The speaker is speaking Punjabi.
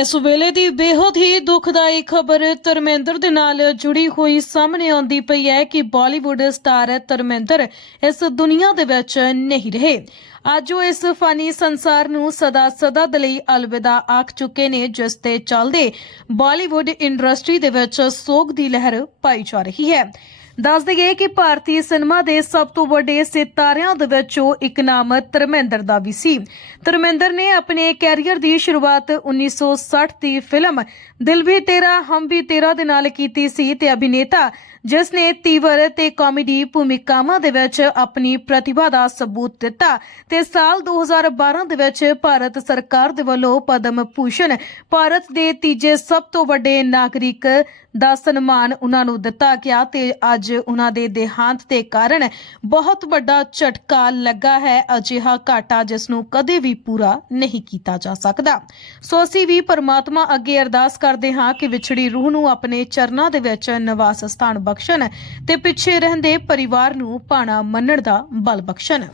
ਇਸ ਵੇਲੇ ਦੀ ਬੇਹੱਦ ਹੀ ਦੁਖਦਾਈ ਖਬਰ ਧਰਮੇਂਦਰ ਦੇ ਨਾਲ ਜੁੜੀ ਹੋਈ ਸਾਹਮਣੇ ਆਉਂਦੀ ਪਈ ਹੈ ਕਿ ਬਾਲੀਵੁੱਡ ਸਟਾਰ ਧਰਮੇਂਦਰ ਇਸ ਦੁਨੀਆ ਦੇ ਵਿੱਚ ਨਹੀਂ ਰਹੇ। ਅੱਜ ਉਹ ਇਸ ਫਾਨੀ ਸੰਸਾਰ ਨੂੰ ਸਦਾ ਸਦਾ ਦੇ ਲਈ ਅਲਵਿਦਾ ਆਖ ਚੁੱਕੇ ਨੇ, ਜਿਸ ਤੇ ਚੱਲਦੇ ਬਾਲੀਵੁੱਡ ਇੰਡਸਟਰੀ ਦੇ ਵਿੱਚ ਸੋਗ ਦੀ ਲਹਿਰ ਪਾਈ ਜਾ ਰਹੀ ਹੈ। ਦੱਸ ਦਈਏ ਕਿ ਭਾਰਤੀ ਸਿਨੇਮਾ ਦੇ ਸਭ ਤੋਂ ਵੱਡੇ ਸਿਤਾਰਿਆਂ ਦੇ ਵਿੱਚੋਂ ਇੱਕ ਨਾਮ ਧਰਮੇਂਦਰ ਦਾ ਵੀ ਸੀ। ਧਰਮਿੰਦਰ ਨੇ ਆਪਣੇ ਕੈਰੀਅਰ ਦੀ ਸ਼ੁਰੂਆਤ 1960 ਦੀ ਫਿਲਮ ਦਿਲ ਵੀ ਤੇਰਾ, ਹਮ ਵੀ ਤੇਰਾ ਦੇ ਨਾਲ ਕੀਤੀ ਸੀ ਤੇ ਅਭਿਨੇਤਾ, ਜਿਸ ਨੇ ਤੀਵਰ ਤੇ ਕਾਮੇਡੀ ਭੂਮਿਕਾਵਾਂ ਦੇ ਵਿੱਚ ਆਪਣੀ ਪ੍ਰਤਿਭਾ ਦਾ ਸਬੂਤ ਦਿੱਤਾ ਤੇ ਸਾਲ 2012 ਦੇ ਵਿੱਚ ਭਾਰਤ ਸਰਕਾਰ ਦੇ ਵੱਲੋਂ ਪਦਮ ਭੂਸ਼ਣ ਭਾਰਤ ਦੇ ਤੀਜੇ ਸਭ ਤੋਂ ਵੱਡੇ ਨਾਗਰਿਕ ਦਾ ਸਨਮਾਨ ਉਹਨਾਂ ਨੂੰ ਦਿੱਤਾ ਗਿਆ ਤੇ ਅੱਜ ਉਹਨਾਂ ਦੇ ਦੇਹਾਂਤ ਦੇ ਕਾਰਨ ਬਹੁਤ ਵੱਡਾ ਝਟਕਾ ਲੱਗਾ ਹੈ। ਅਜਿਹਾ ਘਾਟਾ ਜਿਸ ਨੂੰ ਕਦੇ ਵੀ ਪੂਰਾ ਨਹੀਂ ਕੀਤਾ ਜਾ ਸਕਦਾ। ਸੋ ਅਸੀਂ ਵੀ ਪਰਮਾਤਮਾ ਅੱਗੇ ਅਰਦਾਸ ਕਰਦੇ ਹਾਂ ਕਿ ਵਿਛੜੀ ਰੂਹ ਨੂੰ ਆਪਣੇ ਚਰਨਾਂ ਦੇ ਵਿੱਚ ਨਿਵਾਸ ਸਥਾਨ ਬਖਸ਼ਣ ਤੇ ਪਿੱਛੇ ਰਹਿੰਦੇ ਪਰਿਵਾਰ ਨੂੰ ਭਾਣਾ ਮੰਨਣ ਦਾ ਬਲ ਬਖਸ਼ਣ।